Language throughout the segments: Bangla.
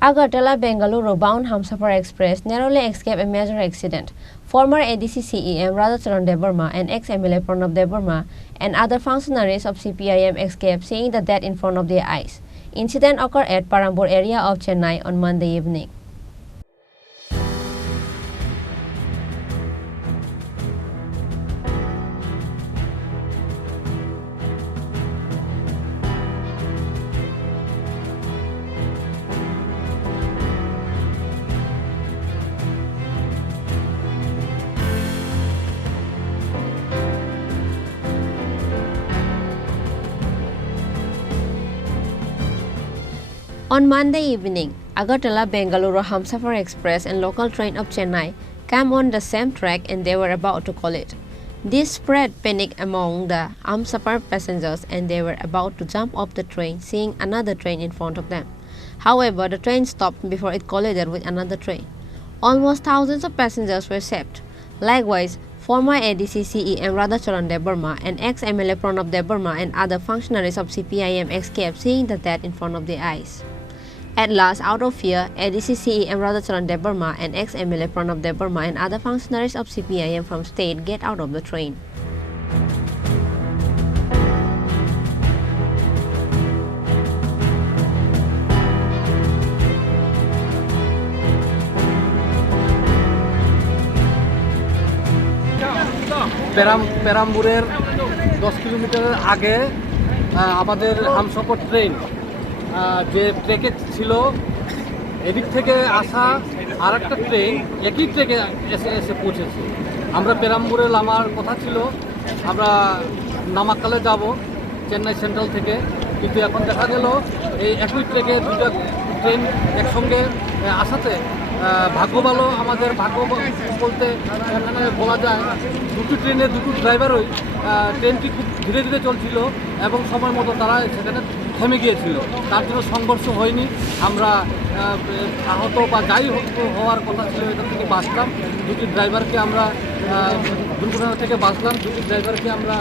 Agartala-Bengaluru bound Humsafar Express narrowly escaped a major accident. Former ADC CEM Radhacharan Devarma and ex-MLA Pranab Devarma and other functionaries of CPIM escaped, seeing the death in front of their eyes. Incident occurred at Perambur area of Chennai on Monday evening. On Monday evening, Agartala-Bengaluru Humsafar Express and local train of Chennai came on the same track and they were about to collide. This spread panic among the Humsafar passengers and they were about to jump off the train, seeing another train in front of them. However, the train stopped before it collided with another train. Almost thousands of passengers were saved. Likewise, former ADC CEM Radhacharan Devarma and ex-MLA Pranab Devarma and other functionaries of CPIM escaped, seeing the death in front of their eyes. At last, out of fear, ADC CEM Radhacharan Devarma and ex-MLA Pranab Devarma and other functionaries of CPIM from state get out of the train. পেরাম্বুরের 10 কিলোমিটারের আগে আমাদের হামসফর ট্রেন যে ট্রেকে ছিল, এদিক থেকে আসা আর একটা ট্রেন একই ট্রেকে এসে পৌঁছেছে। আমরা পেরাম্বুরে নামার কথা ছিল, আমরা নামাক্কালে যাব চেন্নাই সেন্ট্রাল থেকে, কিন্তু এখন দেখা গেল এই একই ট্রেকে দুটো ট্রেন একসঙ্গে আসাতে ভাগ্য ভালো, আমাদের ভাগ্য বলতে এখানে বলা যায় দুটো ট্রেনে দুটো ড্রাইভারই ট্রেনটি খুব ধীরে ধীরে চলছিল এবং সময় মতো তারা সেখানে থেমে গিয়েছিল। তার জন্য সংঘর্ষ হয়নি। আমরা আহত বা যাই হওয়ার কথা ছিল এটা থেকে বাঁচলাম। দুটি ড্রাইভারকে আমরা দুর্ঘটনা থেকে বাঁচলাম। দুটি ড্রাইভারকে আমরা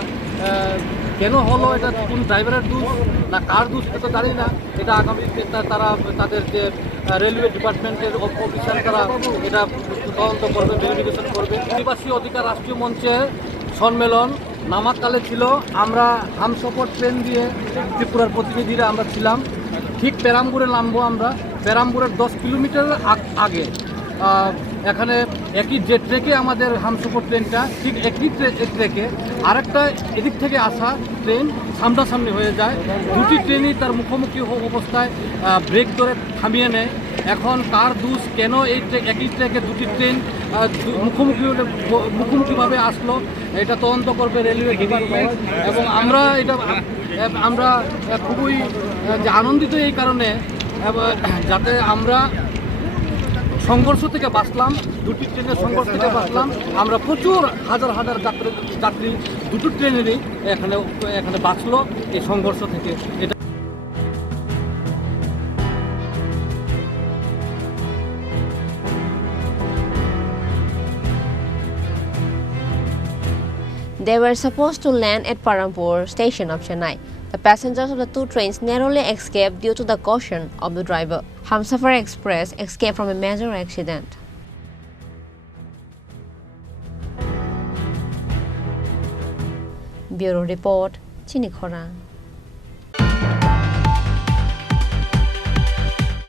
কেন হলো, এটা কোন ড্রাইভারের দোষ না কার দোষ এটা জানি না। এটা আগামী তারা তাদের যে রেলওয়ে ডিপার্টমেন্টের অফিসার তারা এটা তদন্ত করবে, ভেরিফিকেশন করবে। আদিবাসী অধিকার রাষ্ট্রীয় মঞ্চের সম্মেলন নামাক্কালে ছিল। আমরা হামসফর ট্রেন দিয়ে ত্রিপুরার প্রতিনিধিরা আমরা ছিলাম। ঠিক পেরাম্বুরে নামবো আমরা। পেরাম্বুরের 10 কিলোমিটার আগে এখানে একই যে ট্রেকে আমাদের হামসফর ট্রেনটা, ঠিক একই ট্রেকে আরেকটা এদিক থেকে আসা ট্রেন সামনাসামনি হয়ে যায়। দুটি ট্রেনই তার মুখোমুখি অবস্থায় ব্রেক ধরে থামিয়ে নেয়। এখন কার দোষ, কেন এই একই ট্রেকে দুটি ট্রেন মুখোমুখিভাবে আসলো, এটা তদন্ত করবে রেলওয়ে ডিপার্টমেন্ট। এবং আমরা খুবই আনন্দিত এই কারণে যাতে আমরা সংঘর্ষ থেকে বাঁচলাম, দুটি ট্রেনের সংঘর্ষ থেকে বাঁচলাম। আমরা প্রচুর হাজার হাজার যাত্রী দুটো ট্রেনেরই এখানে বাঁচলো এই সংঘর্ষ থেকে। এটা They were supposed to land at Perambur station of Chennai. The passengers of the two trains narrowly escaped due to the caution of the driver. Humsafar Express escaped from a major accident. Bureau Report, Chini Khorang.